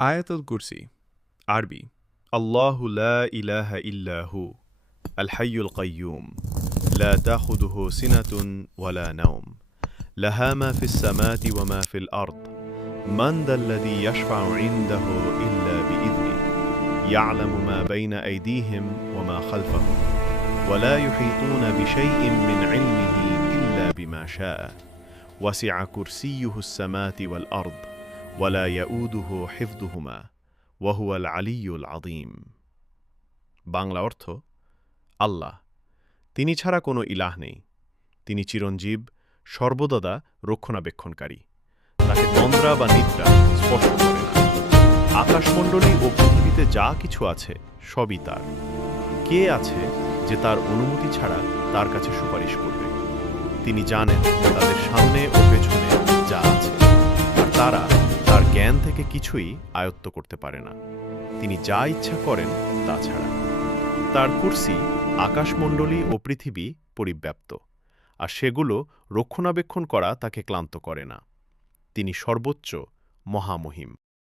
আয়াতুল কুরসি আরবি আল্লাহু লা ইলাহা ইল্লাহু আল হাইয়ুল কাইয়ুম লা তাখুযুহু সিনাতুন ওয়ালা নাওম লাহা মা ফিস সামাতি ওয়া মা ফিল আরদ মান যাল্লাযী ইয়াশফা'ু ইনদাহু ইল্লা বিইذনিহি ইয়া'লামু মা বাইনা আইদিহিম ওয়া মা খালফাহুম ওয়া লা ইউহীতুনা বিশাইইন মিন ইলমিহি ইল্লা বিমা শাআ ওয়াসি'a কুরসিয়্যুহুস সামাতি ওয়াল আরদ ওয়ালা ইয়াউদুহু হিফযুহুমা ওয়া হুয়াল আলিয়্যুল আযীম। বাংলা অর্থ আল্লাহ, তিনি ছাড়া কোনো ইলাহ নেই। তিনি চিরঞ্জীব, সর্বদাদা রক্ষণাবেক্ষণকারী। তাকে তন্দ্রা বা নিদ্রা স্পর্শ করে না। আকাশমণ্ডলী ও পৃথিবীতে যা কিছু আছে সবই তার। কে আছে যে তার অনুমতি ছাড়া তার কাছে সুপারিশ করবে? তিনি জানেন তাদের সামনে ও পেছনে যা আছে, আর তারা তার জ্ঞান থেকে কিছুই আয়ত্ত করতে পারে না। তিনি যা ইচ্ছা করেন তা ছাড়া। তার কুরসি আকাশমণ্ডলী ও পৃথিবী পরিব্যাপ্ত, আর সেগুলো রক্ষণাবেক্ষণ করা তাকে ক্লান্ত করে না। তিনি সর্বোচ্চ, মহামহিম।